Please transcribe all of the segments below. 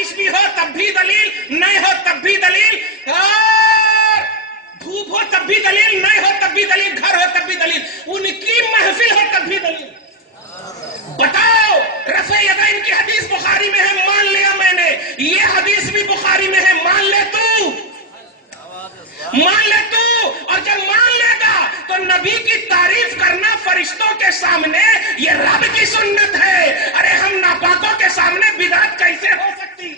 بارش بھی ہو تب بھی دلیل، نہیں ہو تب بھی دلیل، دھوپ ہو تب بھی دلیل، نہیں ہو تب بھی دلیل، گھر ہو تب بھی دلیل، ان کی محفل ہو تب بھی دلیل۔ بتاؤ، رفع یدین کی حدیث بخاری میں ہے، مان لیا میں نے، یہ حدیث بھی بخاری میں ہے، مان لے تو، مان لے تو، اور جب مان لے گا تو نبی کی تعریف کرنا فرشتوں کے سامنے یہ رب کی سنت ہے۔ ارے ہم ناپاکوں کے سامنے بدعت کیسے ہو سکتی؟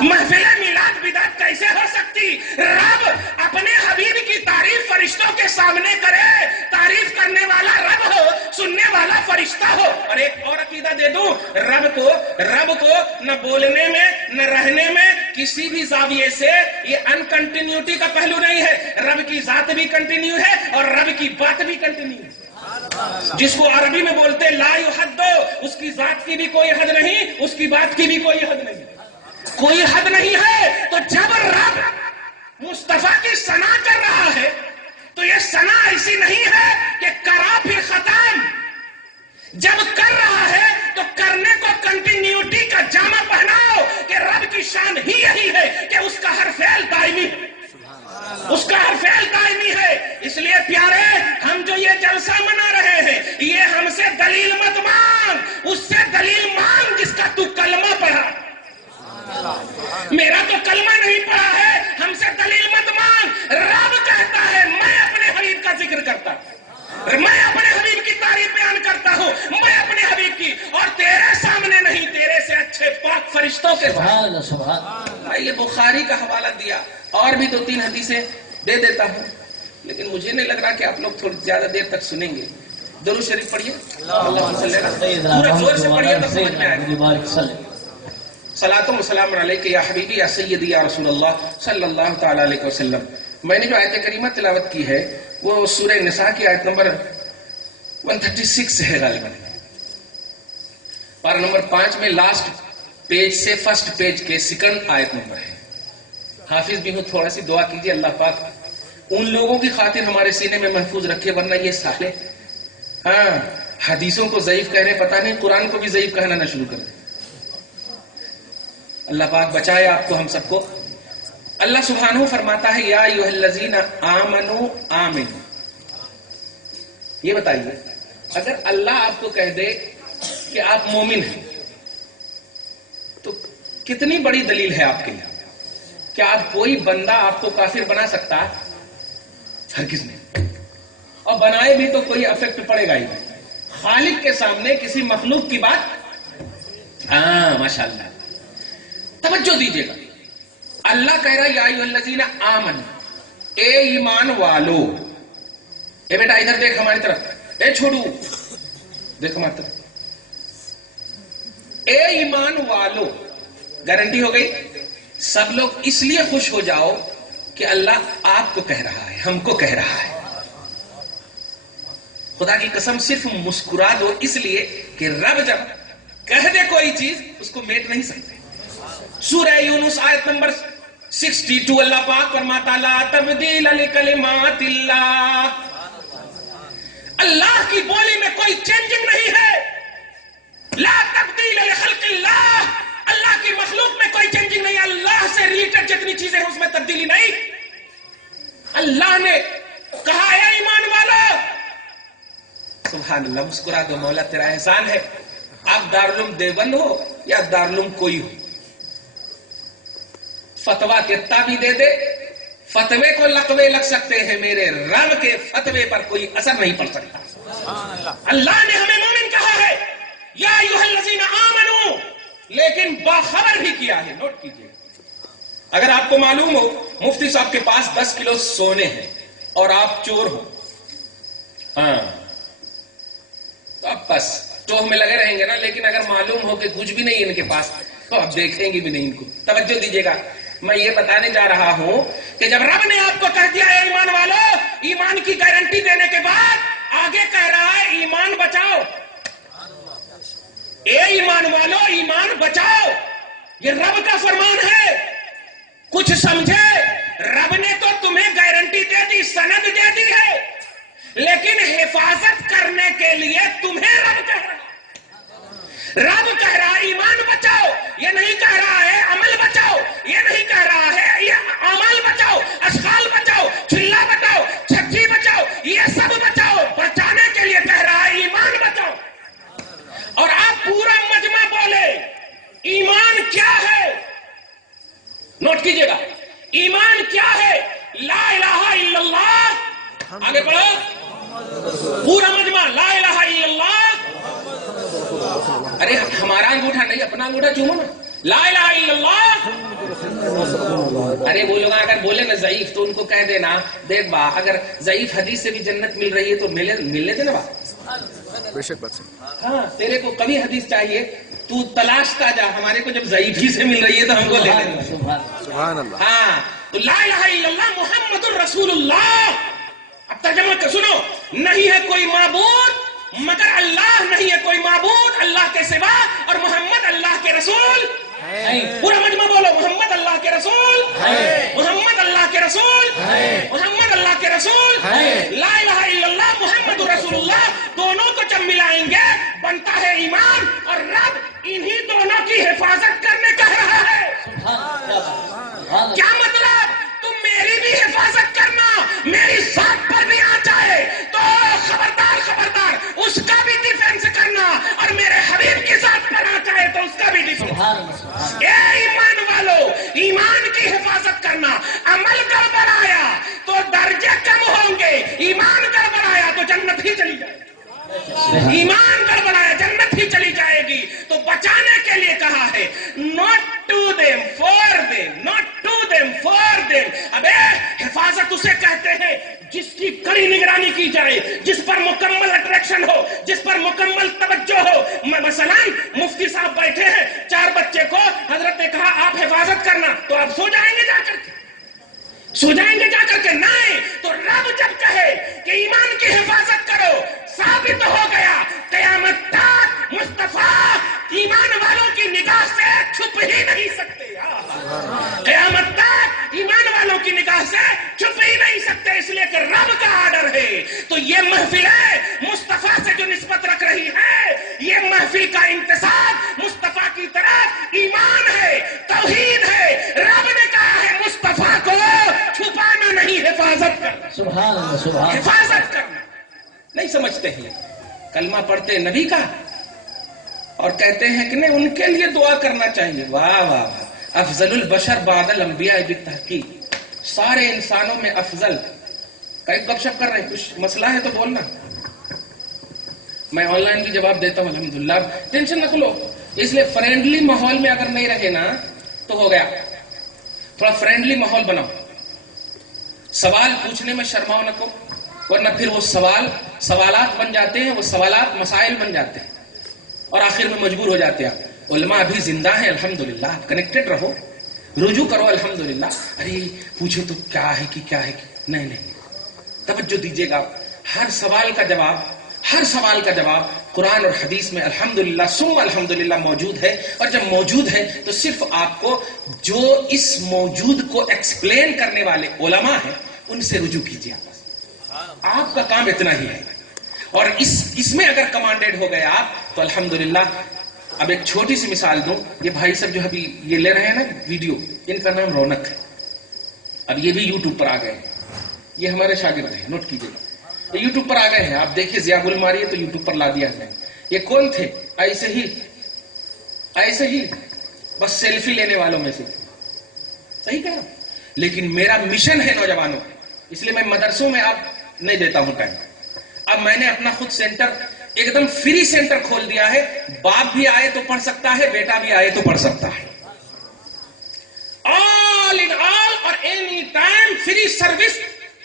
محفل میلاد بدعت کیسے ہو سکتی؟ رب اپنے حبیب کی تعریف فرشتوں کے سامنے کرے، تعریف کرنے والا رب ہو، سننے والا فرشتہ ہو۔ اور ایک اور عقیدہ دے دوں، رب کو نہ بولنے میں نہ رہنے میں کسی بھی زاویے سے یہ انکنٹینیوٹی کا پہلو نہیں ہے۔ رب کی ذات بھی کنٹینیو ہے اور رب کی بات بھی کنٹینیو ہے۔ جس کو عربی میں بولتے لا یحد، اس کی ذات کی بھی کوئی حد نہیں، اس کی بات کی بھی کوئی حد نہیں، کوئی حد نہیں ہے۔ تو جب رب مصطفیٰ کی ثنا کر رہا ہے تو یہ ثنا ایسی نہیں ہے کہ کرا پھر ختم، جب کر رہا ہے تو کرنے کو کنٹینیوٹی کا جامہ پہناؤ کہ رب کی شان ہی یہی ہے کہ اس کا ہر فعل دائمی ہے، اس کا ہر فعل دائمی ہے۔ اس لیے پیارے، ہم جو یہ جلسہ منا رہے ہیں، یہ ہم سے دلیل مت مانگ، اس سے دلیل مانگ جس کا تو کلمہ پڑھا۔ میرا تو کلمہ نہیں پڑھا ہے، ہم سے دلیل مت مانگ۔ رب کہتا ہے میں اپنے حبیب کا ذکر کرتا ہوں، میں اپنے حبیب کی تعریف بیان کرتا ہوں، میں اپنے حبیب کی، اور تیرے سامنے نہیں، تیرے سے اچھے پاک فرشتوں کے سامنے۔ میں یہ بخاری کا حوالہ دیا، اور بھی 2-3 حدیثیں دے دیتا ہوں، لیکن مجھے نہیں لگ رہا کہ آپ لوگ تھوڑی زیادہ دیر تک سنیں گے۔ درود شریف پڑھیے، اللہم صلی علی، پورا زور سے پڑھیے تو سمجھ میں آئے گا۔ صلاۃ و سلام علیک یا حبیبی یا سیدی یا رسول اللہ صلی اللہ تعالی علیہ وسلم۔ میں نے جو آیت کریمہ تلاوت کی ہے وہ سورہ نساء کی آیت نمبر 136 ہے غالباً، پارہ نمبر 5 میں لاسٹ پیج سے فرسٹ پیج کے سیکنڈ آیت نمبر ہے۔ حافظ بھی ہوں، تھوڑا سی دعا کیجئے اللہ پاک ان لوگوں کی خاطر ہمارے سینے میں محفوظ رکھے، ورنہ یہ سالے حدیثوں کو ضعیف کہہ رہے، پتہ نہیں قرآن کو بھی ضعیف کہنا نہ شروع کر دیں۔ اللہ پاک بچائے آپ کو، ہم سب کو۔ اللہ سبحانہ فرماتا ہے یا ایھا الذین آمنوا آمنوا۔ یہ بتائیے اگر اللہ آپ کو کہہ دے کہ آپ مومن ہیں تو کتنی بڑی دلیل ہے آپ کے لیے؟ کیا آپ کوئی بندہ آپ کو کافر بنا سکتا ہے؟ ہرگز نہیں، اور بنائے بھی تو کوئی افیکٹ پڑے گا ہی نہیں۔ خالق کے سامنے کسی مخلوق کی بات، ماشاءاللہ توجہ دیجیے گا، اللہ کہہ رہا ہے یا ایھا الذین آمنوا، اے ایمان والو۔ اے بیٹا ادھر دیکھ ہماری طرف، اے چھوڑو دیکھ ہماری طرف، اے ایمان والو۔ گارنٹی ہو گئی، سب لوگ اس لیے خوش ہو جاؤ کہ اللہ آپ کو کہہ رہا ہے، ہم کو کہہ رہا ہے۔ خدا کی قسم صرف مسکرا دو، اس لیے کہ رب جب کہہ دے کوئی چیز اس کو میٹ نہیں سکتے۔ سورہ یونس آیت نمبر 62 اللہ پاک فرماتا لا تبدیل لکلمات اللہ، اللہ کی بولی میں کوئی چینجنگ نہیں ہے۔ لا تبدیل لخلق اللہ، اللہ کی مخلوق میں کوئی چینجنگ نہیں، اللہ سے ریلیٹڈ جتنی چیزیں ہیں اس میں تبدیلی نہیں۔ اللہ نے کہا اے ایمان والا، سبحان اللہ، مسکرا دو، مولا تیرا احسان ہے۔ آپ دارالعلوم دیوبند ہو یا دارالعلوم کوئی ہو، فتویٰ کتنا بھی دے دے، فتوے کو لقوے لگ سکتے ہیں، میرے رب کے فتوے پر کوئی اثر نہیں پڑ سکتا۔ اللہ نے ہمیں مومن کہا ہے یا ایھا الذین آمنوا، لیکن باخبر بھی کیا ہے۔ نوٹ کیجئے، اگر آپ کو معلوم ہو مفتی صاحب کے پاس 10 کلو سونے ہیں اور آپ چور ہو، تو اب بس ٹوہ میں لگے رہیں گے نا، لیکن اگر معلوم ہو کہ کچھ بھی نہیں ان کے پاس تو آپ دیکھیں گے بھی نہیں ان کو۔ توجہ دیجیے گا، میں یہ بتانے جا رہا ہوں کہ جب رب نے آپ کو کہہ دیا ہے ایمان والو، ایمان کی گارنٹی دینے کے بعد آگے کہہ رہا ہے ایمان بچاؤ، اے ایمان والو ایمان بچاؤ، یہ رب کا فرمان ہے۔ کچھ سمجھے، رب نے تو تمہیں گارنٹی دے دی، سند دے دی ہے، لیکن حفاظت کرنے کے لیے تمہیں رب کہہ رہا ہے، رب کہہ رہا ہے ایمان بچاؤ، یہ نہیں کہہ رہا ہے نوٹ کیجئے گا، ایمان کیا ہے؟ لا الہ الا اللہ، آگے پڑھو پورا مجمع، لا الہ الا اللہ، ارے ہمارا انگوٹھا نہیں، اپنا انگوٹھا چومو نا، لا الہ الا اللہ۔ ارے وہ لوگ اگر بولے نا ضعیف تو ان کو کہہ دینا دیکھ با اگر ضعیف حدیث سے بھی جنت مل رہی ہے تو ملنے دے نا با، بے شک بات صحیح۔ ہاں تیرے کو کبھی حدیث چاہیے تو تلاشتا جا، ہمارے کو جب ضعیف ہی سے مل رہی ہے تو ہم کو لے لینا۔ سبحان اللہ۔ ہاں تو لا الہ الا اللہ محمد الرسول اللہ۔ اب ترجمہ سنو، نہیں ہے کوئی معبود مگر اللہ، نہیں ہے کوئی معبود اللہ کے سوا، اور محمد اللہ کے رسول۔ پورا مجمع بولو، محمد اللہ کے رسول، محمد اللہ کے رسول، محمد اللہ کے رسول، لا الہ الا اللہ محمد رسول اللہ۔ دونوں کو جب ملائیں گے بنتا ہے ایمان، اور رب انہی دونوں کی حفاظت کرنے کہہ رہا ہے۔ کیا مطلب؟ تم میری بھی حفاظت کرنا، میری ذات پر بھی آ جائے تو خبردار خبردار اس کا بھی ڈیفینس کرنا، اور میرے حبیب کی ذات پر آ جائے تو اس کا بھی ڈیفینس۔ اے ایمان والو، ایمان کی حفاظت کرنا، عمل گڑبڑایا تو درجے کم ہوں گے، ایمان گڑبڑایا تو جنت ہی چلی جائے گی، ایمان گڑبڑایا جنت ہی چلی جائے گی۔ تو بچانے کے لیے کہا ہے not to them for them, not to them for them۔ ابے حفاظت اسے کہتے ہیں جس کی کڑی نگرانی کی جائے، جس پر مکمل اٹریکشن ہو، جس پر مکمل توجہ ہو۔ مثلا مفتی صاحب بیٹھے ہیں، 4 بچے کو حضرت نے کہا آپ حفاظت کرنا، تو آپ سو جائیں گے جا کر کے، سو جائیں گے جا کر کے؟ نہیں، تو رب جب کہے کہ ایمان کی حفاظت کرو، ثابت ہو گیا قیامت تک مصطفیٰ ایمان والوں کی نگاہ سے چھپ ہی نہیں سکتے۔ قیامت تک ایمان والوں کی نگاہ سے چھپ ہی نہیں سکتے، اس لیے کہ رب کا آرڈر ہے۔ تو یہ محفل ہے مصطفیٰ سے جو نسبت رکھ رہی ہے، یہ محفل کا انتصاب مصطفیٰ کی طرف ایمان ہے، توحید ہے۔ رب نے کہا ہے مصطفیٰ کو چھپانا نہیں، حفاظت کرنا۔ سبحان اللہ، سبحان اللہ، حفاظت کرنا۔ نہیں سمجھتے ہیں، کلمہ پڑھتے نبی کا اور کہتے ہیں کہ نہیں ان کے لیے دعا کرنا چاہیے۔ واہ واہ، افضل البشر بعد الانبیاء بالتحقیق، سارے انسانوں میں افضل۔ کئی گپ شپ کر رہے ہیں، کچھ مسئلہ ہے تو بولنا، میں آن لائن بھی جواب دیتا ہوں الحمدللہ، ٹینشن نہ لو۔ اس لیے فرینڈلی ماحول میں اگر نہیں رہے نا تو ہو گیا، تھوڑا فرینڈلی ماحول بناؤ، سوال پوچھنے میں شرماؤ نہ کو، ورنہ پھر وہ سوالات بن جاتے ہیں، وہ سوالات مسائل بن جاتے ہیں، اور آخر میں مجبور ہو جاتے ہیں۔ علماء ابھی زندہ ہیں الحمدللہ، کنیکٹڈ رہو، رجوع کرو الحمدللہ۔ ارے پوچھو تو کیا ہے کہ کیا ہے کہ نہیں، توجہ دیجیے گا، ہر سوال کا جواب قرآن اور حدیث میں الحمدللہ ثم الحمدللہ موجود ہے، اور جب موجود ہے تو صرف آپ کو جو اس موجود کو ایکسپلین کرنے والے علماء ہیں ان سے رجوع کیجیے، آپ کا کام اتنا ہی ہے۔ اور اس میں اگر کمانڈیڈ ہو گئے آپ تو الحمدللہ۔ اب ایک چھوٹی سی مثال دوں، یہ بھائی صاحب جو ابھی یہ لے رہے ہیں نا ویڈیو، ان کا نام رونق ہے، اب یہ بھی یوٹیوب پر آ گئے ہیں، یہ ہمارے شاگرد ہیں، نوٹ کیجیے گا، یہ یوٹیوب پر آ گئے ہیں، آپ دیکھیے ضیاء گل ماری ہے تو یوٹیوب پر لا دیا ہم نے۔ یہ کون تھے؟ ایسے ہی بس سیلفی لینے والوں میں سے، صحیح کہا۔ لیکن میرا مشن ہے نوجوانوں، اس لیے میں مدرسوں میں اب نہیں دیتا ہوں ٹائم، اب میں نے اپنا خود سینٹر ایک دم فری سینٹر کھول دیا ہے، باپ بھی آئے تو پڑھ سکتا ہے، بیٹا بھی آئے تو پڑھ سکتا ہے، آل ان آل اور any time free service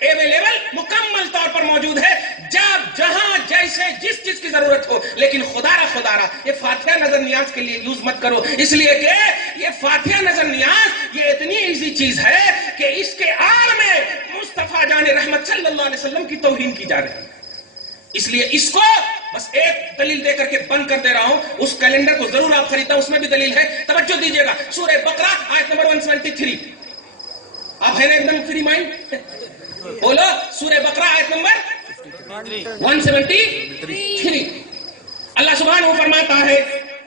available مکمل طور پر موجود ہے، جب جہاں جیسے جس چیز کی ضرورت ہو۔ لیکن خدا را یہ فاتحہ نظر نیاز کے لیے یوز مت کرو، اس لیے کہ یہ فاتحہ نظر نیاز یہ اتنی ایزی چیز ہے کہ اس کے آڑ میں مصطفیٰ جان رحمت صلی اللہ علیہ وسلم کی توہین کی جا رہی ہے۔ اس لیے اس کو بس ایک دلیل دے کر کے بند کر دے رہا ہوں، اس کیلنڈر کو ضرور آپ خریدنا، اس میں بھی دلیل ہے، توجہ دیجیے گا۔ سورہ بقرہ آیت نمبر 173، آپ ہے نا ایک دم فری مائنڈ؟ بولو سورہ بقرہ آیت نمبر 173۔ اللہ سبحانہ وہ فرماتا ہے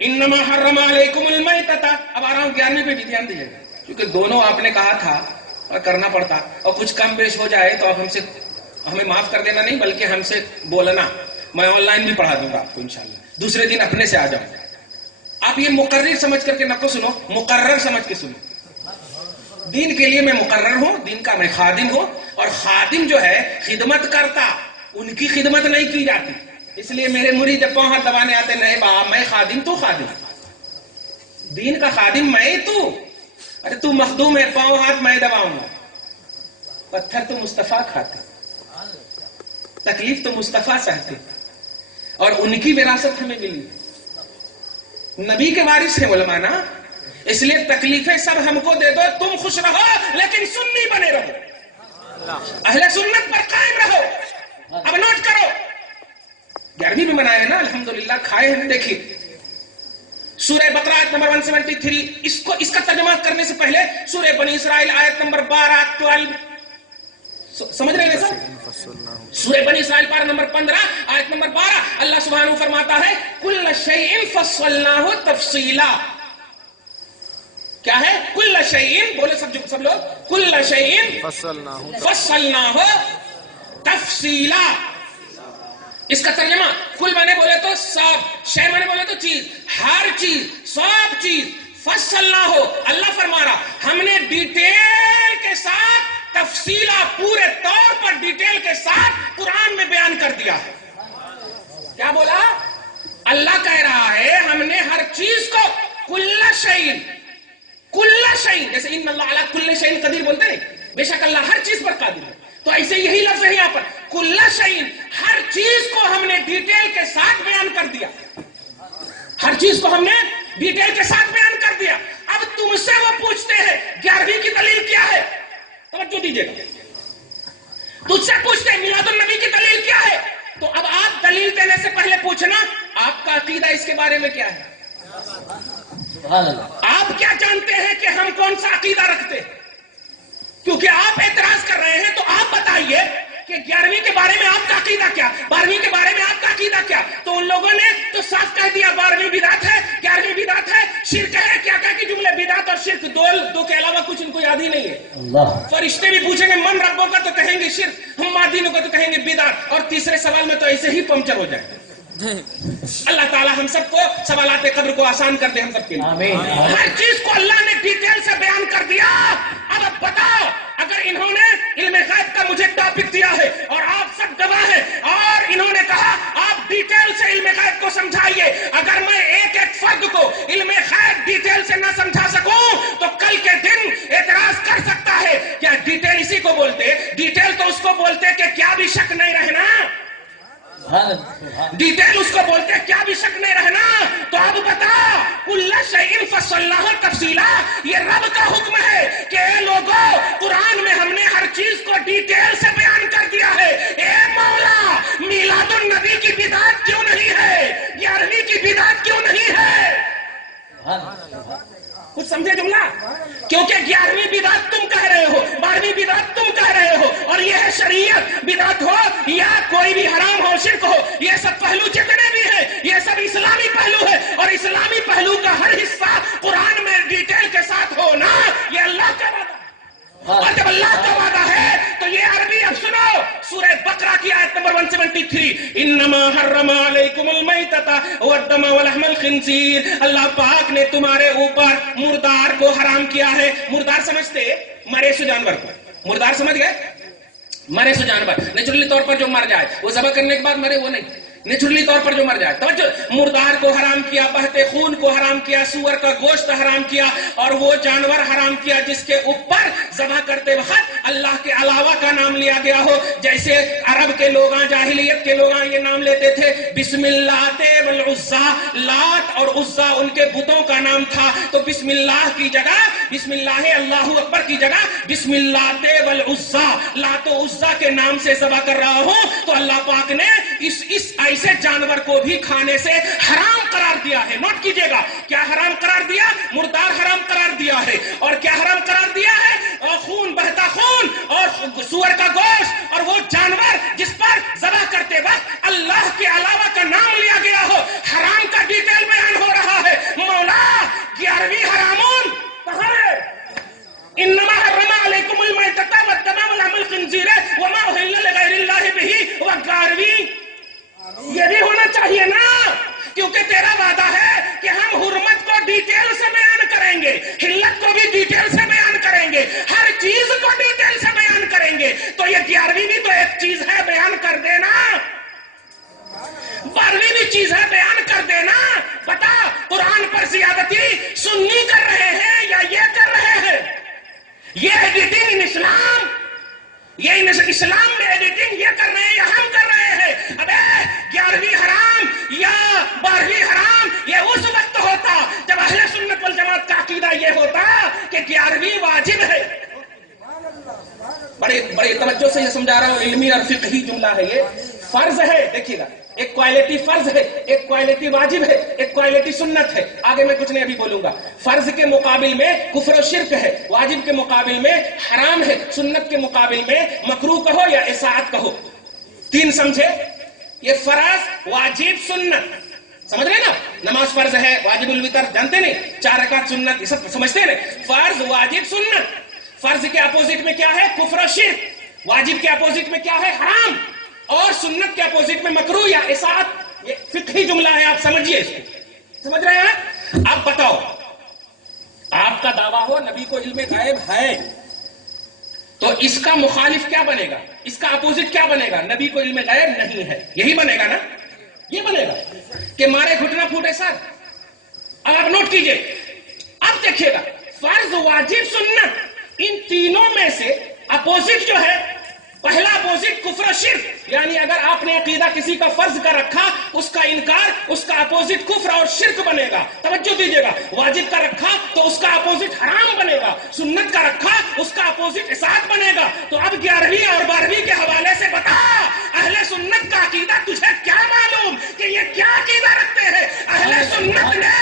انما حرم علیکم المیتۃ۔ اب آ رہا ہوں 11ویں پہ بھی دھیان دیجیے گا، کیونکہ دونوں آپ نے کہا تھا اور کرنا پڑتا، اور کچھ کم بیش ہو جائے تو آپ ہمیں معاف کر دینا، نہیں بلکہ ہم سے بولنا، میں آن لائن بھی پڑھا دوں گا آپ کو انشاءاللہ، دوسرے دن اپنے سے آ جاؤں۔ آپ یہ مقرر سمجھ کر کے نہ کو سنو، مقرر سمجھ کے سنو، دین کے لیے میں مقرر ہوں، دین کا میں خادم ہوں، اور خادم جو ہے خدمت کرتا، ان کی خدمت نہیں کی جاتی. اس لیے میرے مرید جب پاؤں ہاتھ دبانے آتے، نہیں بابا میں خادم، تو خادم، دین کا خادم میں، تو ارے تو مخدوم ہے، پاؤں ہاتھ میں دباؤں گا. پتھر تو مصطفیٰ کھاتے، تکلیف تو مصطفیٰ سہتے، اور ان کی وراثت ہمیں ملی. نبی کے وارث ہیں علماء نا، اس لیے تکلیفیں سب ہم کو دے دو، تم خوش رہو لیکن سنی بنے رہو، اہل سنت پر قائم رہو. اب نوٹ کرو، 11ویں بھی منائے ہیں نا الحمدللہ، کھائے ہیں. دیکھیے سورہ بقرہ آیت نمبر 173، اس کا ترجمہ کرنے سے پہلے سورہ بنی اسرائیل آیت نمبر 12 سمجھ رہے ہیں سب؟ سورہ بنی اسرائیل پارہ نمبر 15 آیت نمبر 12 اللہ سبحانہ فرماتا ہے کل شیء فصلناہ تفصیلا. کیا ہے؟ کل شیء، بولے سب لوگ، کل شیء فصلناہ تفصیلا. اس کا ترجمہ کل میں نے بولے تو سب، شے میں نے بولے تو چیز، ہر چیز، سب چیز، فصلنا ہو، اللہ فرما رہا ہم نے ڈیٹیل کے ساتھ، تفصیلہ پورے طور پر ڈیٹیل کے ساتھ قرآن میں بیان کر دیا ہے. کیا بولا؟ اللہ کہہ رہا ہے ہم نے ہر چیز کو کل شیء، جیسے ان اللہ علی کل شیء قدیر بولتے ہیں، بے شک اللہ ہر چیز پر قادر ہے، تو ایسے یہی لفظ ہے یہاں پر، کل شیء، ہر چیز کو ہم نے ڈیٹیل کے ساتھ بیان کر دیا، ہر چیز کو ہم نے ڈیٹیل کے ساتھ بیان کر دیا. اب تم سے وہ پوچھتے ہیں 11ویں کی دلیل کیا ہے، توجہ دیجیے گا. تجھ سے پوچھتے ہیں میلاد النبی کی دلیل کیا ہے، تو اب آپ دلیل دینے سے پہلے پوچھنا آپ کا عقیدہ اس کے بارے میں کیا ہے. آپ کیا جانتے ہیں کہ ہم کون سا عقیدہ رکھتے ہیں؟ کیونکہ آپ اعتراض کر رہے ہیں تو آپ بتائیے کہ 11ویں کے بارے میں آپ کا عقیدہ کیا، 12ویں کے بارے میں آپ کا عقیدہ کیا. تو ان لوگوں نے تو صاف کہہ دیا 12ویں بدعت ہے، 11ویں بدعت ہے، شرک ہے. کیا کہا کہ جملے بدعت اور شرک، دو کے علاوہ کچھ ان کو یاد ہی نہیں ہے. فرشتے بھی پوچھیں گے من ربوں کا تو کہیں گے شرک، ہم مادینوں کا تو کہیں گے بدعت، اور تیسرے سوال میں تو ایسے ہی پنکچر ہو جائے. اللہ تعالیٰ ہم سب کو سوالات قبر کو آسان کر دے ہم سب کے لیے. ہر چیز کو اللہ نے ڈیٹیل سے بیان کر دیا. اب بتاؤ، اگر انہوں نے علم غیب کا مجھے ٹاپک دیا ہے اور آپ سب گواہ ہیں، اور انہوں نے کہا آپ ڈیٹیل سے علم غیب کو سمجھائیے، اگر میں ایک ایک فرد کو علم غیب ڈیٹیل سے نہ سمجھا سکوں تو کل کے دن اعتراض کر سکتا ہے. کیا ڈیٹیل اسی کو بولتے؟ ڈیٹیل تو اس کو بولتے کہ کیا بھی شک نہیں رہنا، ڈیٹیل اس کو بولتے کیا بھی شک نہیں رہنا. تو اب بتا کل شیء فصلناہ تفصیلا، یہ رب کا حکم ہے کہ اے لوگوں قرآن میں ہم نے ہر چیز کو ڈیٹیل سے بیان کر دیا ہے. اے مولا میلاد النبی کی بدعت کیوں نہیں ہے، 11ویں کی بدعت کیوں نہیں ہے؟ کچھ سمجھے جملہ؟ کیونکہ 11ویں بدعت تم کہہ رہے ہو، 12ویں بدعت تم کہہ رہے ہو، اور یہ ہے شریعت. بدعت ہو یا کوئی بھی حرام ہو، شرک ہو، یہ سب پہلو جتنے بھی ہیں یہ سب اسلامی پہلو ہے، اور اسلامی پہلو کا ہر حصہ قرآن میں ڈیٹیل کے ساتھ ہونا یہ اللہ کا وعدہ ہے. اور جب اللہ کا وعدہ ہے تو یہ عربی اب سنو، سورہ بقرہ کی آیت نمبر 173، انما حرم علیکم المیتۃ والدم ولحم الخنزیر، اللہ پاک نے تمہارے اوپر مردار کو حرام کیا ہے. مردار سمجھتے مرے سو جانور کو، مردار سمجھ گئے؟ مرے سو جانور، نیچرلی طور پر جو مر جائے، وہ ذبح کرنے کے بعد مرے وہ نہیں، نیچرلی طور پر جو مر جائے. توجہ، مردار کو حرام کیا، بہتے خون کو حرام کیا، سور کا گوشت حرام کیا، اور وہ جانور حرام کیا جس کے اوپر ذبح کرتے وقت اللہ کے علاوہ کا نام لیا گیا ہو. جیسے عرب کے لوگ، جاہلیت کے لوگ یہ نام لیتے تھے بسم اللہ والعزا، لات اور عزا ان کے بتوں کا نام تھا. تو بسم اللہ کی جگہ، بسم اللہ اللہ اکبر کی جگہ بسم اللہ والعزا، لات و عزا کے نام سے ذبح کر رہا ہوں. تو اللہ پاک نے اس ایسے جانور کو بھی کھانے سے حرام قرار دیا ہے. نوٹ کیجئے گا، کیا حرام قرار دیا؟ مردار حرام قرار دیا ہے. اور کیا حرام قرار دیا ہے؟ اور خون، بہتا خون اور سور کا گوشت، اور وہ جانور جس پر ذبح کرتے وقت اللہ کے علاوہ کا نام لیا گیا ہو، حرام کا ڈیٹیل بیان ہو رہا ہے. مولا 11ویں حرامون کہاں ہے؟ انما حرم علیکم المیتۃ والدم ولحم الخنزیر وما اہل لغیر اللہ بہ. وہ 11ویں یہ بھی ہونا چاہیے نا، کیونکہ تیرا وعدہ ہے کہ ہم حرمت کو ڈیٹیل سے بیان کریں گے، حلت کو بھی ڈیٹیل سے بیان کریں گے، تو یہ 11ویں بھی تو ایک چیز ہے، بیان کر دینا. 12ویں بھی چیز ہے، بیان کر دینا. بتا قرآن پر زیادتی سنی کر رہے ہیں یا یہ کر رہے ہیں؟ یہ ایڈیٹنگ ان اسلام، یہ اسلام میں ایڈیٹنگ یہ کر رہے ہیں یا ہم کر رہے ہیں؟ ابے 11ویں حرام یا 12ویں حرام یہ اس وقت ہوتا جب اہل سنت والجماعت کا عقیدہ یہ ہوتا کہ 11ویں واجب ہے. بڑے توجہ سے یہ سمجھا رہا ہوں، علمی اور فقہی جملہ ہے. یہ فرض ہے، دیکھیے گا، ایک کوالٹی فرض ہے، ایک کوالٹی واجب ہے، ایک کوالٹی سنت ہے. آگے میں کچھ نہیں ابھی بولوں گا. فرض کے مقابل میں کفر و شرک ہے، واجب کے مقابل میں حرام ہے، سنت کے مقابل میں مکروہ کہو یا اصاعت کہو. 3 سمجھے؟ یہ فرض، واجب، سنت، سمجھ رہے نا؟ نماز فرض ہے، واجب الوتر جانتے نہیں، 4 رکعت سنت، یہ سب سمجھتے ہیں. فرض، واجب، سنت. فرض کے اپوزٹ میں کیا ہے؟ کفر و شرک. واجب کے اپوزٹ میں کیا ہے؟ حرام. اور سنت کے اپوزٹ میں مکروہ یا اصاعت. یہ فقہی جملہ ہے، آپ سمجھیے اس کو. سمجھ رہے ہیں؟ اب بتاؤ، آپ کا دعویٰ ہو نبی کو علم غیب ہے، تو اس کا مخالف کیا بنے گا؟ اس کا اپوزٹ کیا بنے گا؟ نبی کو علم غیب نہیں ہے. یہی بنے گا نا؟ یہ بنے گا کہ مارے گھٹنا پھوٹے سر. اب آپ نوٹ کیجئے، اب دیکھیے گا، فرض، واجب، سنت، ان تینوں میں سے اپوزٹ جو ہے، پہلا اپوزٹ کفر و شرک. یعنی اگر آپ نے عقیدہ کسی کا فرض کا رکھا، اس کا انکار، اس کا اپوزٹ کفر اور شرک بنے گا. توجہ دیجیے گا. واجب کا رکھا تو اس کا اپوزٹ حرام بنے گا. سنت کا رکھا اس کا اپوزٹ اصاعت بنے گا. تو اب 11ویں اور 12ویں کے حوالے سے بتا، اہل سنت کا عقیدہ تجھے کیا معلوم کہ یہ کیا عقیدہ رکھتے ہیں؟ اہل سنت نے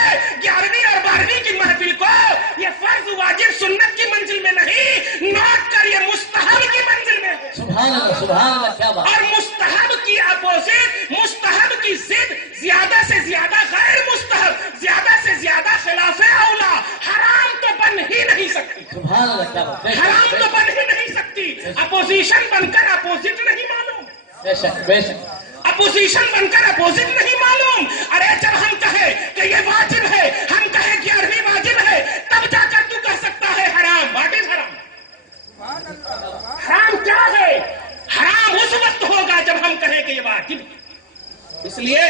11ویں اور 12ویں کی محفل کو یہ فرض، واجب، سنت کی منزل میں نہیں، نوٹ کر یہ مستحب کی منزل میں ہے. سبحان اللہ، سبحان اللہ، کیا بات. اور مستحب کی اپوزٹ، مستحب کی ضد زیادہ سے زیادہ غیر مستحب، زیادہ سے زیادہ خلاف اولا. حرام تو بن ہی نہیں سکتی. سبحان اللہ، کیا بات. حرام تو بن ہی نہیں سکتی. اپوزیشن بن کر اپوزٹ نہیں معلوم. بے شک، بے شک. اپوزیشن بن کر اپوزٹ نہیں معلوم. ارے جب ہم کہیں کہ یہ واجب ہے، ہم کہیں 11ویں واجب ہے، تب جا کر تو کہہ سکتا ہے حرام. واٹ از حرام؟ حرام کیا ہے؟ حرام اس وقت ہوگا جب ہم کہیں کہ یہ واجب. اس لیے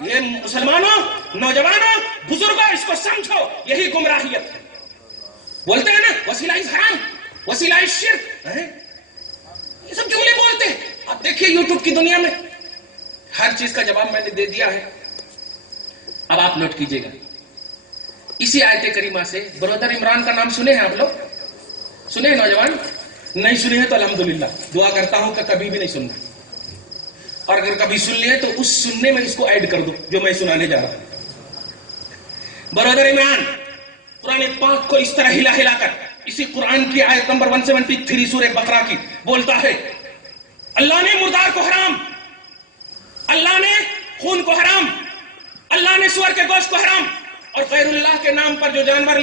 یہ مسلمانوں، نوجوانوں، بزرگوں، اس کو سمجھو، یہی گمراہیت ہے. بولتے ہیں نا وسیلہ حرام، وسیلہ شرک، یہ سب جملے بولتے ہیں. اب دیکھیے یوٹیوب کی دنیا میں ہر چیز کا جواب میں نے دے دیا ہے. اب آپ نوٹ کیجئے گا، اسی آیت کریمہ سے برادر عمران کا نام سنے ہیں آپ لوگ؟ سنے ہیں نوجوان؟ نہیں سنے ہیں تو الحمدللہ، دعا کرتا ہوں کہ کبھی بھی نہیں سننا، اور اگر کبھی سن لیے تو اس سننے میں اس کو ایڈ کر دو جو میں سنانے جا رہا ہوں. برادر عمران قرآن پاک کو اس طرح ہلا ہلا کر اسی قرآن کی آیت نمبر 173 سورہ بقرہ کی بولتا ہے، اللہ نے مردار کو حرام، اللہ نے خون کو حرام، اللہ نے سور کے گوشت کو حرام، اور غیر اللہ کے نام پر جو جانور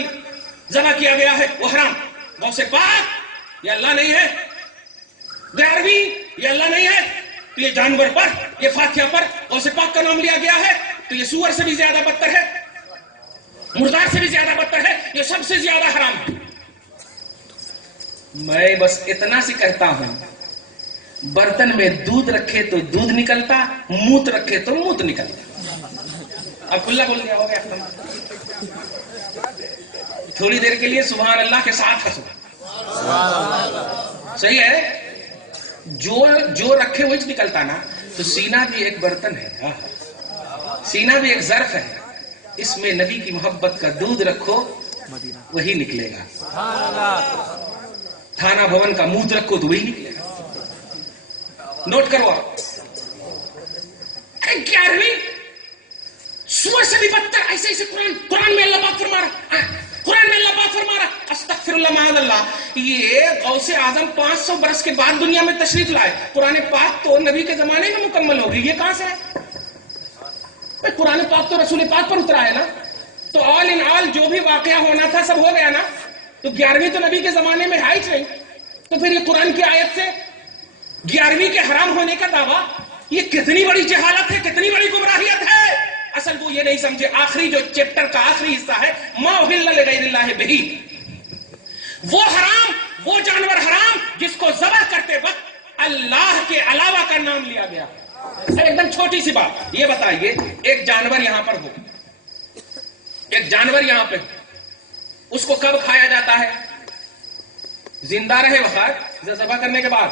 ذبح کیا گیا ہے وہ حرام. غوث پاک یہ اللہ نہیں ہے، 11ویں یہ اللہ نہیں ہے، تو یہ جانور پر، یہ فاتحہ پر غوث پاک کا نام لیا گیا ہے، تو یہ سور سے بھی زیادہ بدتر ہے، مردار سے بھی زیادہ بدتر ہے، یہ سب سے زیادہ حرام ہے. میں بس اتنا سی کہتا ہوں، برتن میں دودھ رکھے تو دودھ نکلتا، موت رکھے تو موت نکلتا. اب کھلا بول دیا ہو گیا ختم. تھوڑی دیر کے لیے سبحان اللہ کے ساتھ ہنسو. صحیح ہے، جو رکھے وہی نکلتا نا. تو سینہ بھی ایک برتن ہے، سینہ بھی ایک ظرف ہے، اس میں نبی کی محبت کا دودھ رکھو وہی نکلے گا. تھانہ بھون کا موت رکھو تو وہی نکلے گا. نوٹ کرو آپ. 11ویں سور سے بھی بدتر، ایسے ایسے قرآن میں اللہ پاک فرما رہا، قرآن میں اللہ پاک فرما رہا، استغفر اللہ معاذ اللہ. یہ غوث اعظم 500 برس کے بعد دنیا میں تشریف لائے، قرآن پاک تو نبی کے زمانے میں مکمل ہوگی، یہ کہاں سے ہے؟ قرآن پاک تو رسول پاک پر اترا ہے نا، تو آل ان آل جو بھی واقعہ ہونا تھا سب ہو گیا نا. تو 11ویں تو نبی کے زمانے میں ہے ہی نہیں، تو پھر یہ قرآن کی آیت سے 11ویں کے حرام ہونے کا دعویٰ، یہ کتنی بڑی جہالت ہے، کتنی بڑی گمراہیت ہے. اصل وہ یہ نہیں سمجھے، آخری جو چیپٹر کا آخری حصہ ہے، ما احل لغیر اللہ بہ، وہ حرام، وہ جانور حرام جس کو ذبح کرتے وقت اللہ کے علاوہ کا نام لیا گیا. ایک دم چھوٹی سی بات یہ بتائیے, ایک جانور یہاں پر ہو, ایک جانور یہاں پہ, اس کو کب کھایا جاتا ہے؟ زندہ رہے وقت, ذبح کرنے کے بعد.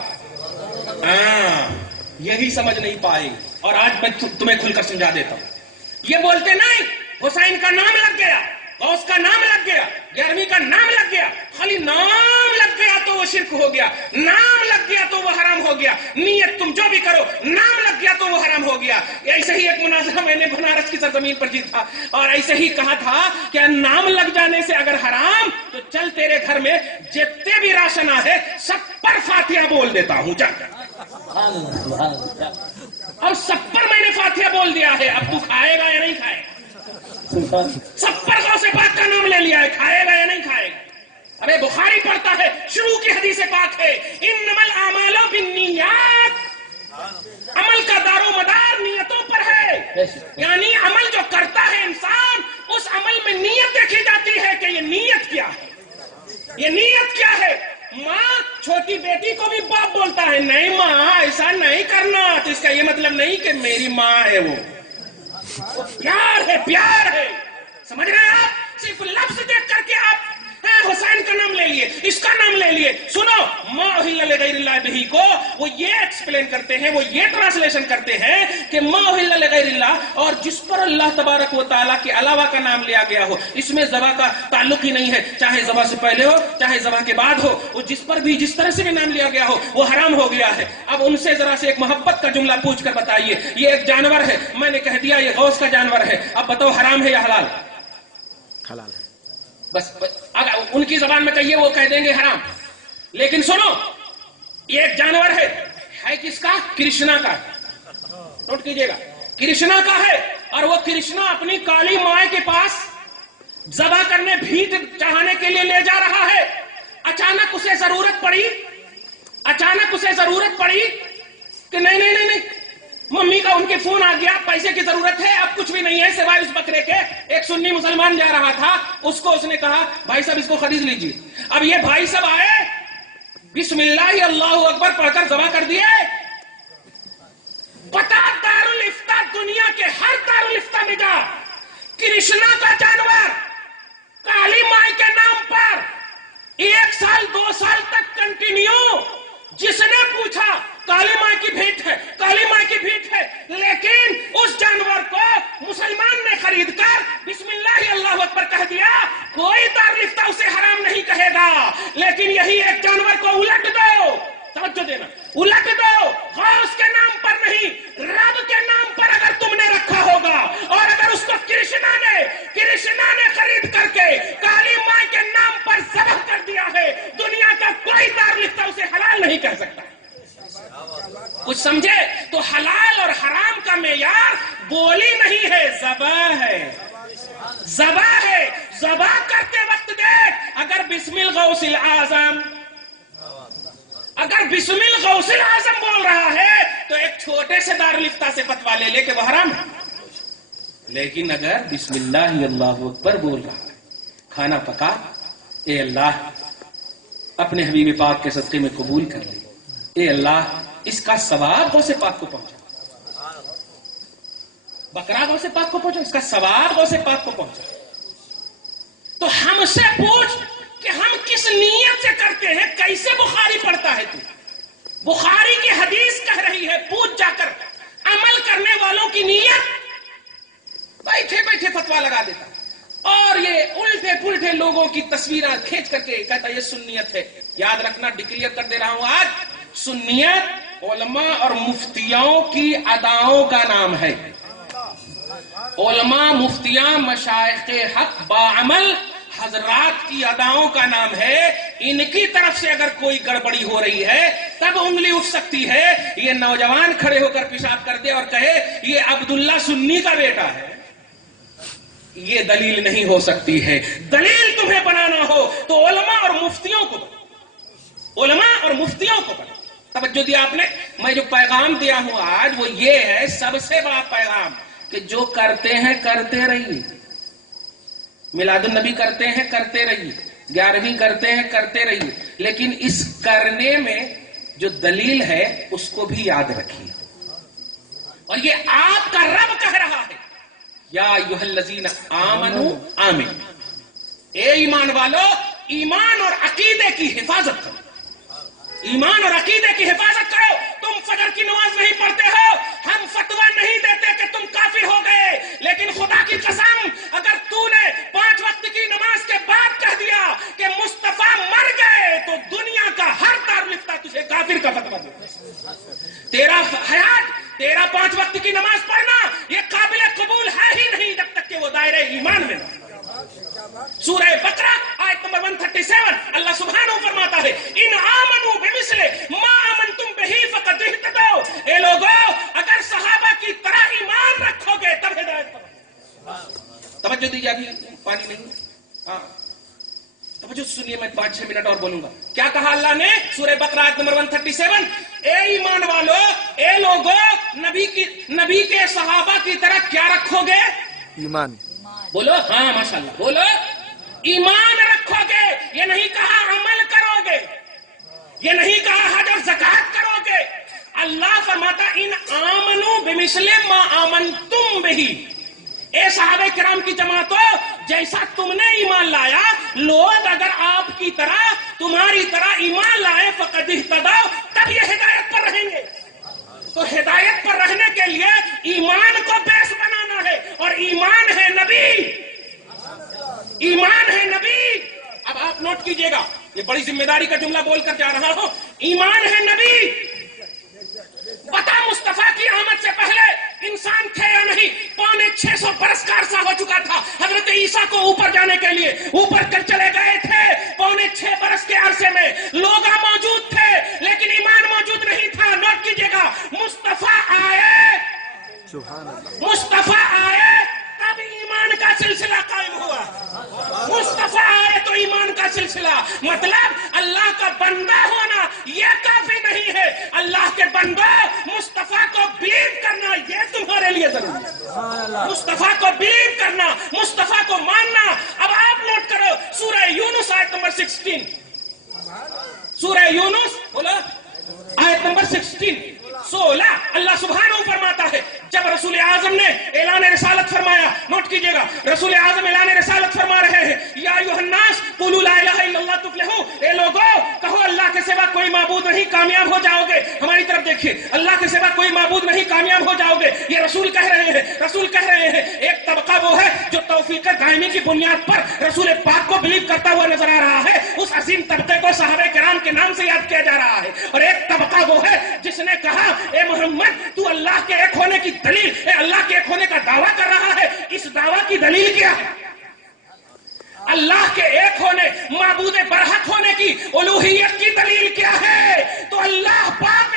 یہی سمجھ نہیں پائے, اور آج میں تمہیں کھل کر سمجھا دیتا ہوں. یہ بولتے نہیں حسین کا نام لگ گیا, غوث کا نام لگ گیا, 11ویں کا نام لگ گیا, خالی نام لگ گیا تو وہ شرک ہو گیا, نام لگ گیا تو وہ حرام ہو گیا, نیت تم جو بھی کرو نام لگ گیا تو وہ حرام ہو گیا. ایسے ہی ایک مناظرہ میں نے بنارس کی سرزمین پر جیت تھا, اور ایسے ہی کہا تھا کہ نام لگ جانے سے اگر حرام تو چل تیرے گھر میں جتنے بھی راشن ہے سب پر فاتحہ بول دیتا ہوں, چل. اور سب پر میں نے فاتحہ بول دیا ہے, اب تو کھائے گا یا نہیں کھائے گا؟ سب پر غوث پاک کا نام لے لیا ہے, کھائے گا یا نہیں کھائے گا؟ ابے بخاری پڑھتا ہے, شروع کی حدیث پاک ہے, انما الاعمال بالنیات, عمل کا دار و مدار نیتوں پر ہے. یعنی عمل جو کرتا ہے انسان, اس عمل میں نیت دیکھی جاتی ہے کہ یہ نیت کیا ہے, یہ نیت کیا ہے. ماں چھوٹی بیٹی کو بھی باپ بولتا ہے, نہیں ماں ایسا نہیں کرنا, تو اس کا یہ مطلب نہیں کہ میری ماں ہے, وہ پیار ہے, پیار ہے. سمجھ رہے ہیں آپ؟ صرف لفظ دیکھ کر کے آپ حسین کا نام لے لیے, اس کا نام لے لیے. سنو, ما اہل لغیر اللہ بہ کو وہ یہ ایکسپلین کرتے ہیں, وہ یہ ٹرانسلیشن کرتے ہیں کہ ما اہل لغیر اللہ, اور جس پر اللہ تبارک و تعالیٰ کے علاوہ کا نام لیا گیا ہو, اس میں ذبح کا تعلق ہی نہیں ہے, چاہے ذبح سے پہلے ہو چاہے ذبح کے بعد ہو, وہ جس پر بھی جس طرح سے بھی نام لیا گیا ہو وہ حرام ہو گیا ہے. اب ان سے ذرا سے ایک محبت کا جملہ پوچھ کر بتائیے, یہ ایک جانور ہے, میں نے کہہ دیا یہ غوث کا جانور ہے, اب بتاؤ حرام ہے یا حلال؟ حلال ہے. بس اگر ان کی زبان میں کہیے وہ کہہ دیں گے حرام. لیکن سنو, یہ ایک جانور ہے کس کا؟ کرشنا کا. نوٹ کیجئے گا, کرشنا کا ہے, اور وہ کرشنا اپنی کالی ماں کے پاس ذبح کرنے بھیٹ چڑھانے کے لیے لے جا رہا ہے. اچانک اسے ضرورت پڑی کہ نہیں, ممی کا ان کے فون آ گیا, پیسے کی ضرورت ہے, اب کچھ بھی نہیں ہے سوائے اس بکرے کے. ایک سنی مسلمان جا رہا تھا, اس کو اس نے کہا بھائی صاحب اس کو خرید لیجیے. اب یہ بھائی صاحب آئے, بسم اللہ اللہ اکبر پڑھ کر ذبح کر دیے. بتا, دارالفتہ دنیا کے ہر دارالفتہ میں جا, کرشنا کا جانور کالی مائی کے نام پر 1 سال 2 سال تک کنٹینیو, جس نے پوچھا کالی مائی کی بھیٹ ہے, کالی مائی کی بھیٹ ہے, لیکن اس جانور کو مسلمان نے خرید کر بسم اللہ اللہ اکبر کہہ دیا. کوئی دارالفتہ اسے حرام نہیں کہے گا. لیکن یہی ایک جانور کو الٹ دو, توجہ دینا, الٹ دو, غوث کے نام پر نہیں رب کے نام پر اگر تم نے رکھا ہوگا, اور اگر اس کو کرشنا نے خرید کر کے کالی مائی کے نام پر ذبح کر دیا ہے, دنیا کا کوئی دارالفتہ اسے حلال نہیں کہہ سکتا. کچھ سمجھے؟ تو حلال اور حرام کا معیار بولی نہیں ہے, ذبح ہے. ذبح ہے, ذبح کرتے وقت دیکھ, اگر بسم الغوث العظم بول رہا ہے تو ایک چھوٹے سے دارالفتہ سے فتویٰ لے لے کہ وہ حرام ہے. لیکن اگر بسم اللہ اللہ اکبر بول رہا ہے, کھانا پکا, اے اللہ اپنے حبیب پاک کے صدقے میں قبول کر لے, اے اللہ اس کا ثواب غوث پاک کو پہنچا, بکرا غوث پاک کو پہنچا, اس کا ثواب غوث پاک کو پہنچا. تو ہم سے پوچھ کہ ہم کس نیت سے کرتے ہیں, کیسے بخاری پڑھتا ہے تو؟ بخاری کی حدیث کہہ رہی ہے, پوچھ جا کر عمل کرنے والوں کی نیت. بیٹھے بیٹھے فتویٰ لگا دیتا, اور یہ الٹے پلٹے لوگوں کی تصویریں کھینچ کر کے کہتا یہ سنیت ہے. یاد رکھنا, ڈکلیئر کر دے رہا ہوں آج, سنیت علماء اور مفتیوں کی اداؤں کا نام ہے. علماء, مفتیاں, مشائخ حق باعمل حضرات کی اداؤں کا نام ہے. ان کی طرف سے اگر کوئی گڑبڑی ہو رہی ہے تب انگلی اٹھ سکتی ہے. یہ نوجوان کھڑے ہو کر پیشاب کر دے اور کہے یہ عبداللہ سنی کا بیٹا ہے, یہ دلیل نہیں ہو سکتی ہے. دلیل تمہیں بنانا ہو تو علماء اور مفتیوں کو بنا. توجہ دیا آپ نے. میں جو پیغام دیا ہوں آج وہ یہ ہے, سب سے بڑا پیغام, کہ جو کرتے ہیں کرتے رہیے. میلاد النبی کرتے ہیں کرتے رہیے, 11ویں کرتے ہیں کرتے رہیے, لیکن اس کرنے میں جو دلیل ہے اس کو بھی یاد رکھیے. اور یہ آپ کا رب کہہ رہا ہے یا ایھا الذین آمنوا آمین، اے ایمان والو ایمان اور عقیدے کی حفاظت کرو. ایمان اور عقیدے کی حفاظت کرو. تم فجر کی نماز نہیں پڑھتے ہو، ہم فتویٰ نہیں دیتے کہ تم کافر ہو گئے، لیکن خدا کی قسم اگر تو نے 5 وقت کی نماز کے بعد کہہ دیا کہ مصطفیٰ مر گئے تو دنیا کا ہر دارالفتہ تجھے کافر کا فتویٰ دے. تیرا حیات، تیرا 5 وقت کی نماز پڑھنا یہ قابل قبول ہے ہی نہیں جب تک کہ وہ دائرہ ایمان میں نہ. سورہ بقرہ آیت نمبر 137 اللہ سبحانہ فرماتا ہے ان آمنوا بمثل ما آمنتم بہ فقد اہتدوا. اے لوگو اگر صحابہ کی طرح ایمان رکھو گے تب ہدایت پاؤ. توجہ دیجیے، ابھی پانی نہیں. ہاں توجہ سنیے، میں 5-6 منٹ اور بولوں گا. کیا کہا اللہ نے سورہ بقرہ آیت نمبر 137؟ اے ایمان والو، اے لوگو نبی کے صحابہ کی طرح کیا رکھو گے؟ ایمان. بولو ہاں ماشاءاللہ، بولو ایمان رکھو گے. یہ نہیں کہا عمل کرو گے، یہ نہیں کہا حج اور زکات کرو گے. اللہ فرماتا ان آمنو بمثل ما آمنتم بہ. اے صحابہ کرام کی جماعتوں، جیسا تم نے ایمان لایا لوگ اگر آپ کی طرح تمہاری طرح ایمان لائے فقد اہتدوا، تب یہ ہدایت پر رہیں گے. تو ہدایت پر رہنے کے لیے ایمان کو بیس بنانا ہے، اور ایمان ہے نبی. ایمان ہے نبی. اب آپ نوٹ کیجئے گا، یہ بڑی ذمہ داری کا جملہ بول کر جا رہا ہوں. ایمان ہے نبی. بتا مصطفیٰ کی آمد سے پہلے انسان تھے یا نہیں؟ 650 برس کا عرصہ ہو چکا تھا. حضرت عیسیٰ کو اوپر جانے کے لیے اوپر کر چلے گئے تھے. 6.25 برس کے عرصے میں لوگ موجود تھے لیکن ایمان موجود نہیں تھا. نوٹ کیجئے گا، مصطفیٰ آئے، مصطفیٰ آئے تب ایمان کا سلسلہ قائم ہوا. مصطفیٰ آئے تو ایمان کا سلسلہ. مطلب اللہ کا بندہ ہونا یہ کافی نہیں ہے، اللہ کے بندوں مصطفیٰ کو بلیو کرنا یہ تمہارے لیے ضروری ہے. مصطفیٰ کو بلیو کرنا، مصطفیٰ کو ماننا. اب آپ نوٹ کرو سورہ یونس آیت نمبر 16. سورہ یونس بولو آیت نمبر 16 اللہ سبحانہ فرماتا ہے جب رسول اعظم نے اعلان رسالت فرمایا. نوٹ کیجئے گا، رسول اعظم اعلان رسالت فرما رہے ہیں یا ایھا الناس قولوا لا الہ الا اللہ تفلحوا. اے لوگو کہو اللہ کے سوا کوئی معبود نہیں، کامیاب ہو جاؤ گے. ہماری طرف دیکھیے، اللہ کے سوا کوئی معبود نہیں، کامیاب ہو جاؤ گے. یہ رسول کہہ رہے ہیں، رسول کہہ رہے ہیں. ایک طبقہ وہ ہے جو توفیق دائمی کی بنیاد پر رسول پاک کو بلیو کرتا ہوا نظر آ رہا ہے. اس عظیم طبقے کو صحابہ کرام کے نام سے یاد کیا جا رہا ہے. اور ایک طبقہ وہ ہے جس نے کہا اے محمد تو اللہ کے ایک ہونے کی دلیل، اے اللہ کے ایک ہونے کا دعویٰ کر رہا ہے، اس دعویٰ کی دلیل کیا ہے؟ اللہ کے ایک ہونے، معبود برحق ہونے کی الوہیت کی دلیل کیا ہے؟ تو اللہ پاک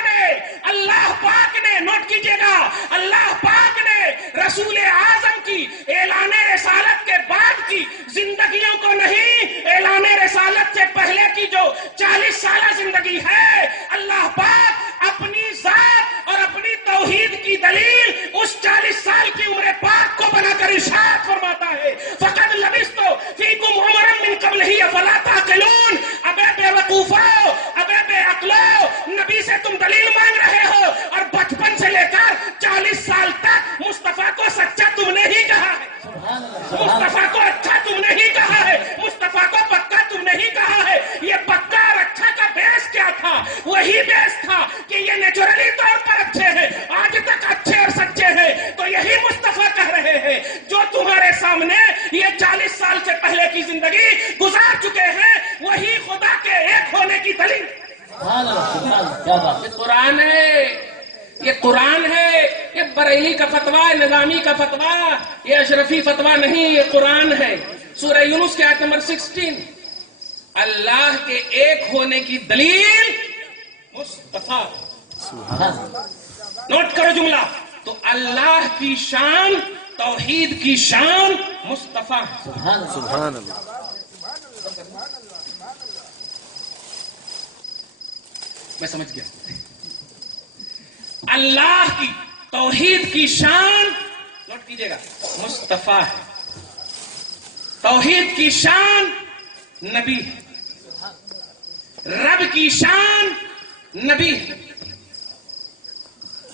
نے نوٹ کیجئے گا، اللہ پاک نے رسول اعظم کی اعلان رسالت کے بعد کی زندگیوں کو نہیں، اعلان رسالت سے پہلے کی جو 40 سالہ زندگی ہے، اللہ پاک اپنی ذات اور اپنی توحید کی دلیل اس 40 سال کی عمر پاک کو بنا کر ارشاد فرماتا ہے فقد لبثت فیکم عمرا من قبلہ افلا تعقلون. ابے بے وقوفو، ابے بے عقلو، نبی سے تم دلیل مانگ رہے ہو اور بچپن سے لے کر 40 سال تک مصطفیٰ کو سچا تم نے ہی کہا ہے، مصطفیٰ کو اچھا تم نے ہی کہا ہے، مصطفیٰ کو پکا تم نے ہی کہا ہے. یہ پکا اور اچھا کا بیس کیا تھا؟ وہی بیس تھا کہ یہ نیچرلی طور پر اچھے ہیں، آج تک اچھے اور سچے ہیں. تو یہی مصطفیٰ کہہ رہے ہیں جو تمہارے سامنے یہ 40 سال سے پہلے کی زندگی گزار چکے ہیں، وہی خدا کے ایک ہونے کی دلیل. یہ قرآن ہے، یہ قرآن ہے. یہ بریلی کا فتویٰ، نظامی کا فتویٰ، یہ اشرفی فتویٰ نہیں، یہ قرآن ہے. سورہ یونس کی آیت نمبر 16 اللہ کے ایک ہونے کی دلیل مصطفیٰ. نوٹ کرو جملہ. تو اللہ کی شان، توحید کی شان مصطفیٰ. سبحان اللہ. میں سمجھ گیا. اللہ کی توحید کی شان نوٹ کیجئے گا مصطفیٰ ہے. توحید کی شان نبی ہے. رب کی شان نبی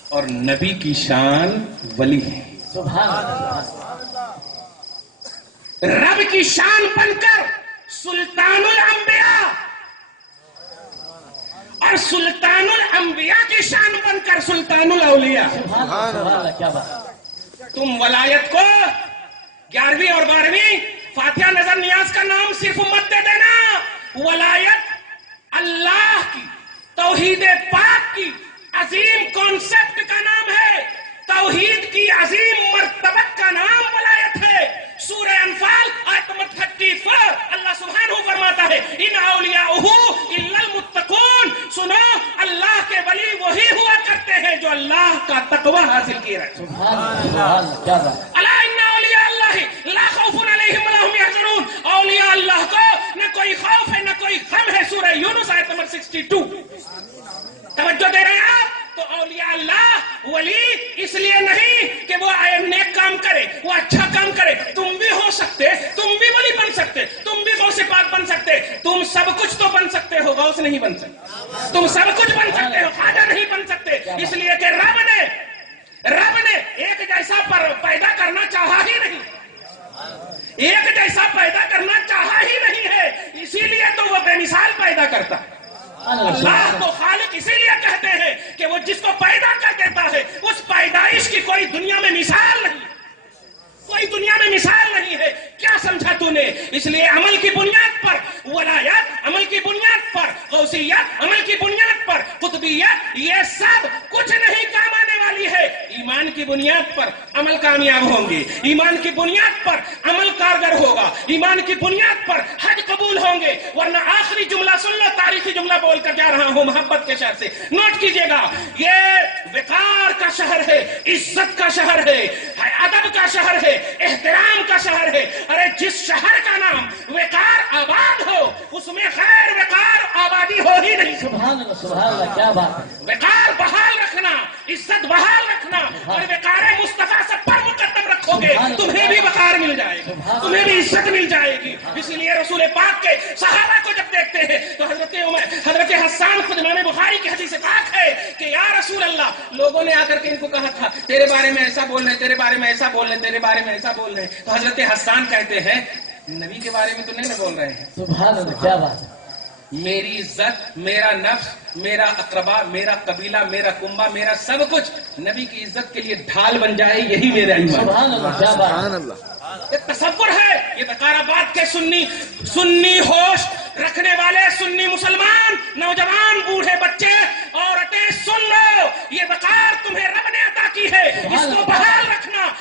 اور نبی کی شان ولی ہے. سبحان اللہ. رب کی شان بن کر سلطان الانبیاء اور سلطان الانبیاء کی شان بن کر سلطان الاولیاء. سبحان اللہ. کیا بات. تم ولایت کو 11ویں اور 12ویں فاتحہ نظر نیاز کا نام صرف مت دے دینا. ولایت اللہ کی توحید پاک کی عظیم کانسیپٹ کا نام ہے. توحید کی عظیم مرتبت کا نام ولایت ہے. سورہ انفال آیت نمبر 34 اللہ سبحانہ فرماتا ہے ان اولیاءہ الا المتقون. سنو اللہ کے ولی وہی ہوا کرتے ہیں جو اللہ کا تقوی حاصل کیے رہے. سبحان اللہ. کیا بات. الا ان اولیاء اللہ لا خوف علیہم ولا هم يحزنون. اولیاء اللہ کو نہ کوئی خوف ہے نہ کوئی غم ہے. سورہ یونس آیت نمبر 62. توجہ دے رہے ہیں آپ. تو اولیاء اللہ ولی اس لیے نہیں کہ وہ نیک کام کرے, وہ اچھا کام کرے. تم بھی ہو سکتے, تم بھی ولی بن سکتے, تم بھی غوث پاک بن سکتے, تم سب کچھ تو بن سکتے ہو, غوث نہیں بن سکتے. تم سب کچھ بن سکتے ہو, خواجہ نہیں بن سکتے. اس لیے کہ رب نے ایک جیسا پیدا کرنا چاہا ہی نہیں, ایک جیسا پیدا کرنا چاہا ہی نہیں ہے. اسی لیے تو وہ بے مثال پیدا کرتا. اللہ کو خالق اسی لیے کہتے ہیں کہ وہ جس کو پیدا کر دیتا ہے اس پیدائش کی کوئی دنیا میں مثال نہیں, کوئی دنیا میں مثال نہیں ہے. کیا سمجھا تو نے؟ اس لیے عمل کی بنیاد پر ولایت, عمل کی بنیاد پر غوثیت, عمل کی بنیاد پر قطبیت, یہ سب کچھ نہیں کام آنے والی ہے. ایمان کی بنیاد پر عمل کامیاب ہوں گے, ایمان کی بنیاد پر عمل کارگر ہوگا, ایمان کی بنیاد پر حج قبول ہوں گے. ورنہ آخری جملہ سن لو, تاریخی جملہ بول کر جا رہا ہوں محبت کے شہر سے, نوٹ کیجئے گا. یہ وقار کا شہر ہے, عزت کا شہر ہے, ادب کا شہر ہے, احترام کا شہر ہے. ارے جس شہر کا نام وقار آباد ہو اس میں خیر وقار آبادی ہو ہی نہیں. سبحان اللہ. سبحان اللہ. کیا بات. وقار بحال رکھنا, عزت بحال رکھنا اور وقار مصطفیٰ سب پر مقدم رکھو گے, تمہیں بھی وقار مل جائے گا, تمہیں بھی عزت مل جائے گی. اسی لیے رسول پاک کے صحابہ کو جب دیکھتے ہیں تو حضرت حسان خود امام بخاری کی حدیث پاک ہے کہ یا رسول اللہ, لوگوں نے آ کر کے ان کو کہا تھا تیرے بارے میں ایسا بول رہے, تیرے بارے میں ایسا بول رہے, تیرے بارے میں ایسا بول رہے. تو حضرت حسان کہتے ہیں نبی کے بارے میں تو نہیں بول رہے ہیں. سبحان اللہ. کیا بات. میری عزت, میرا نفس, میرا اقربا, میرا قبیلہ, میرا کنبہ, میرا سب کچھ نبی کی عزت کے لیے ڈھال بن جائے, یہی میرا ایمان. سبحان اللہ. کیا بات. یہ تصور ہے. یہ وقار آباد کے سنی ہوش رکھنے والے سنی مسلمان, نوجوان, بوڑھے, بچے, عورتیں, سن لو, یہ